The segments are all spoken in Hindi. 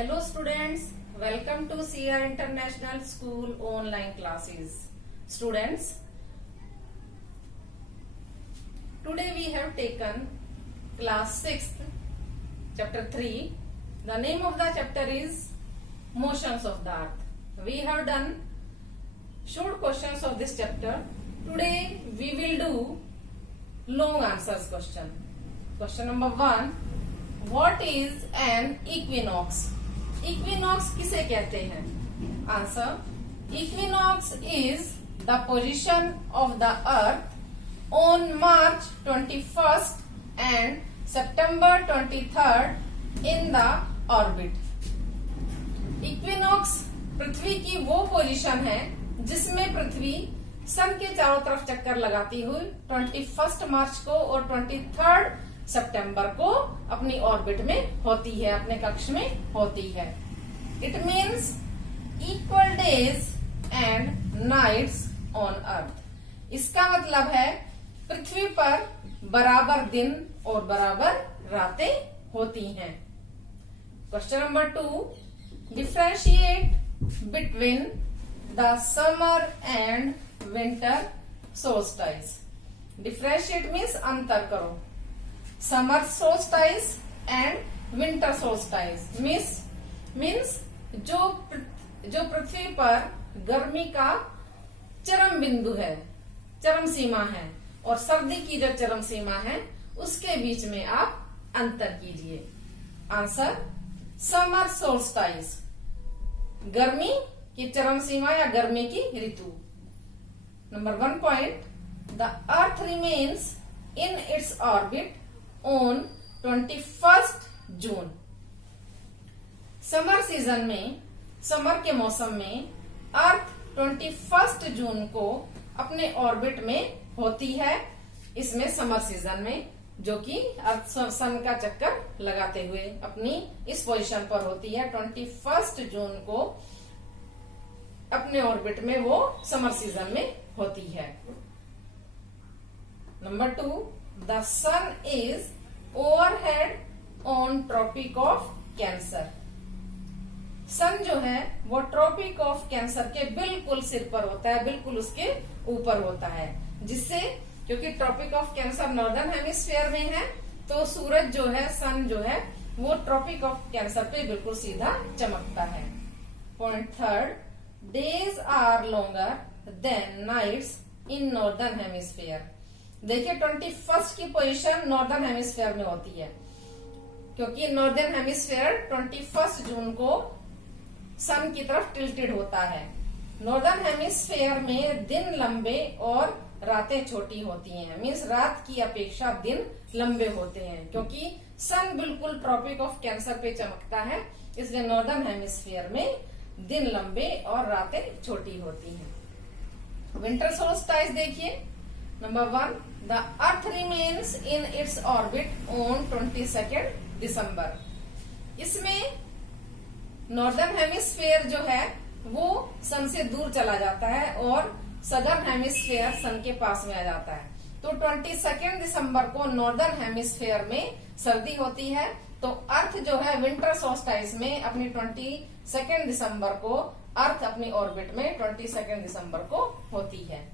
Hello students, welcome to CR International School online classes. Students, today we have taken class 6th, chapter 3. The name of the chapter is Motions of the Earth. We have done short questions of this chapter. Today we will do long answers question. Question number 1. What is an equinox? Equinox किसे कहते हैं? Answer, equinox is the position of the earth on March 21st and September 23rd in the orbit. Equinox पृथ्वी की वो पोजीशन है जिसमें पृथ्वी सन के चारों तरफ चक्कर लगाती हुई 21 मार्च को और 23 सितंबर को अपनी ऑर्बिट में होती है, अपने कक्ष में होती है. It means equal days and nights on earth. इसका मतलब है पृथ्वी पर बराबर दिन और बराबर रातें होती हैं. Question number 2. Differentiate between the summer and winter solstice. Differentiate means अंतर करो. Summer solstice and winter solstice means जो पृथ्वी पर गर्मी का चरम बिंदु है, चरम सीमा है, और सर्दी की जो चरम सीमा है उसके बीच में आप अंतर कीजिए. आंसर, समर सोल्स्टिस गर्मी की चरम सीमा या गर्मी की ऋतु. Number 1 point. The earth remains in its orbit on 21 June. Summer season में, समर के मौसम में अर्थ 21 जून को अपने ऑर्बिट में होती है. इसमें समर सीजन में जो कि अर्थ सन का चक्कर लगाते हुए अपनी इस पोजीशन पर होती है. 21 जून को अपने ऑर्बिट में वो समर सीजन में होती है. Number 2. The sun is overhead on tropic of cancer. Sun जो है वो ट्रॉपिक ऑफ कैंसर के बिल्कुल सिर पर होता है, बिल्कुल उसके ऊपर होता है. जिससे, क्योंकि tropic of Cancer northern hemisphere में है, तो सूरज जो है, सन जो है, वो ट्रॉपिक ऑफ कैंसर पे बिल्कुल सीधा चमकता है. Point 3. Days are longer than nights in northern hemisphere. देखिए 21 की पोजीशन नॉर्दर्न हेमिस्फीयर में होती है, क्योंकि नॉर्दर्न हेमिस्फीयर 21 जून को सन की तरफ टिल्टेड होता है. नॉर्दर्न हेमिस्फीयर में दिन लंबे और रातें छोटी होती हैं. मीन्स रात की अपेक्षा दिन लंबे होते हैं, क्योंकि सन बिल्कुल ट्रॉपिक ऑफ कैंसर पे चमकता है. इसलिए नॉर्दर्न हेमिस्फीयर में दिन लंबे और रातें छोटी होती हैं. विंटर सोल्स्टिस देखिए. Number 1. The earth remains in its orbit on 22 दिसंबर. इसमें नॉर्दर्न हेमिस्फीयर जो है वो सन से दूर चला जाता है और सदर्न हेमिस्फीयर सन के पास में आ जाता है. तो 22 दिसंबर को नॉर्दर्न हेमिस्फीयर में सर्दी होती है. तो अर्थ जो है विंटर सोल्स्टिस में अपनी 22 दिसंबर को अर्थ अपनी ऑर्बिट में 22 दिसंबर को होती है.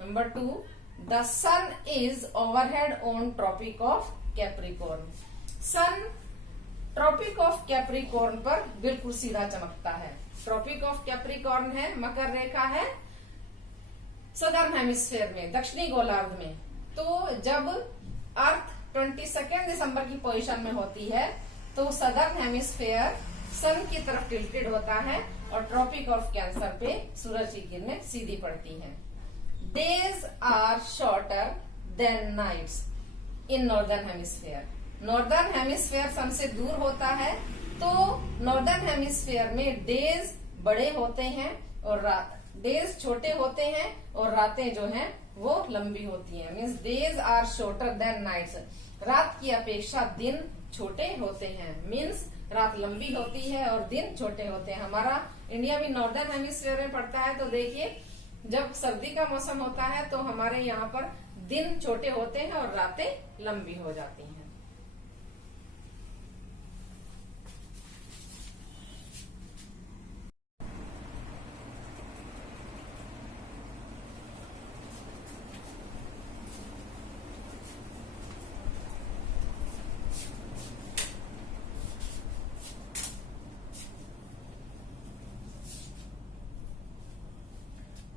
Number 2. The sun is overhead on tropic of Capricorn. Sun tropic of Capricorn पर बिल्कुल सीधा चमकता है. ट्रॉपिक ऑफ कैप्रिकॉर्न है, मकर रेखा है सदर्न हेमिस्फीयर में, दक्षिणी गोलार्ध में. तो जब अर्थ 22 दिसंबर की पोजीशन में होती है तो सदर्न हेमिस्फीयर सन की तरफ टिल्टेड होता है और ट्रॉपिक ऑफ कैंसर पे सूरज की किरणें सीधी पड़ती हैं. Days are shorter than nights in northern hemisphere. Northern hemisphere sun से दूर होता है, तो नॉर्दर्न हेमिस्फीयर में डेज बड़े होते हैं और डेज छोटे होते हैं और रातें जो हैं वो लंबी होती हैं. Means days are shorter than nights. रात की अपेक्षा दिन छोटे होते हैं. मीन्स रात लंबी होती है और दिन छोटे होते हैं. हमारा इंडिया भी नॉर्दर्न हेमिस्फीयर में पड़ता है, तो देखिए जब सर्दी का मौसम होता है तो हमारे यहाँ पर दिन छोटे होते हैं और रातें लंबी हो जाती हैं.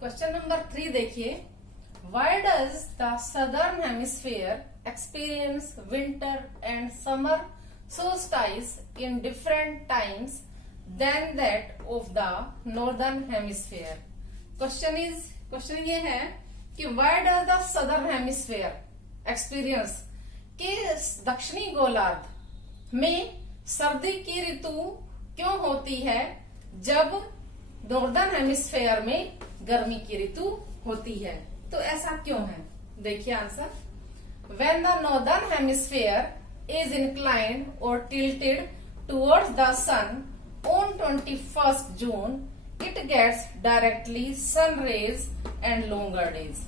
क्वेश्चन नंबर 3 देखिए, why does the southern hemisphere experience winter and summer solstice in different times than that of the northern hemisphere? Question ये है कि why does the southern hemisphere experience कि दक्षिणी गोलार्ध में सर्दी की ऋतु क्यों होती है जब नॉर्दर्न हेमिस्फेयर में गर्मी की ऋतु होती है? तो ऐसा क्यों है? देखिए answer, when the northern hemisphere is inclined or tilted towards the sun on 21st June, it gets directly sun rays and longer days.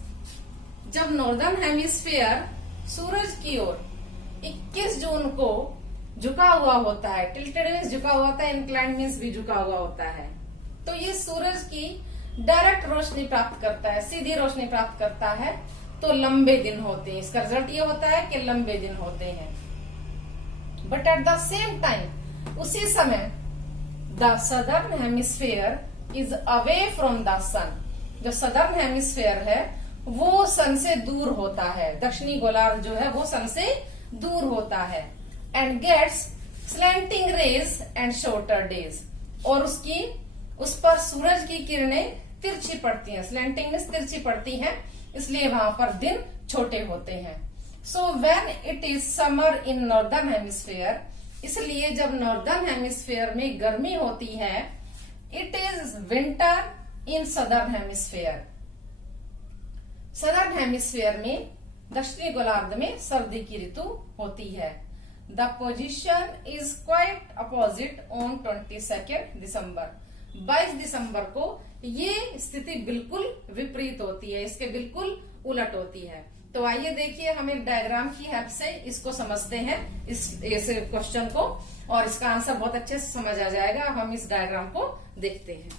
जब नॉर्दर्न हेमिस्फीयर सूरज की ओर 21 जून को झुका हुआ होता है, टिल्टेड मीन्स झुका हुआ होता है, इंक्लाइंड मीन्स भी झुका हुआ होता है, तो ये सूरज की डायरेक्ट रोशनी प्राप्त करता है, सीधी रोशनी प्राप्त करता है, तो लंबे दिन होते हैं। इसका रिजल्ट ये होता है कि लंबे दिन होते हैं। But at the same time, उसी समय the southern hemisphere is away from the sun. जो सदर्न हेमिस्फीयर है वो सन से दूर होता है, दक्षिणी गोलार्ध जो है वो सन से दूर होता है। And gets slanting rays and shorter days, और उस पर सूरज की किरणें तिरछी पड़ती हैं। स्लैंटिंग मीन्स तिरछी पड़ती हैं, इसलिए वहां पर दिन छोटे होते हैं। So when it is summer in northern hemisphere, इसलिए जब नॉर्दर्न हेमिस्फीयर में गर्मी होती है, it is winter in southern hemisphere. Southern hemisphere में, दक्षिणी गोलार्ध में सर्दी की ऋतु होती है। The position is quite opposite on 22 दिसंबर। 22 दिसंबर को ये स्थिति बिल्कुल विपरीत होती है, इसके बिल्कुल उलट होती है। तो आइए देखिए, हम एक डायग्राम की हेल्प से इसको समझते हैं, इस क्वेश्चन को, और इसका आंसर बहुत अच्छे से समझ आ जाएगा। हम इस डायग्राम को देखते हैं।